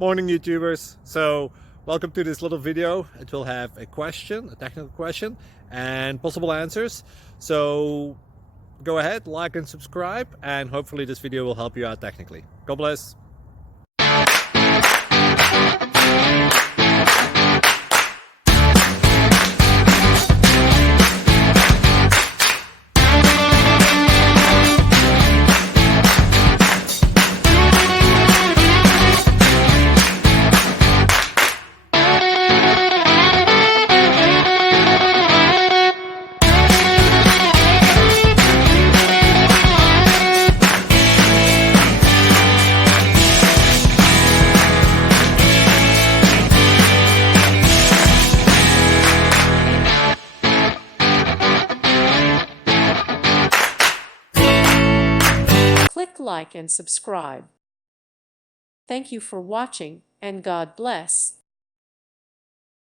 Morning YouTubers. So welcome to this little video. It will have a question, a technical question, and possible answers. So go ahead, like and subscribe, and hopefully this video will help you out technically. God bless. Click like and subscribe. Thank you for watching, and God bless.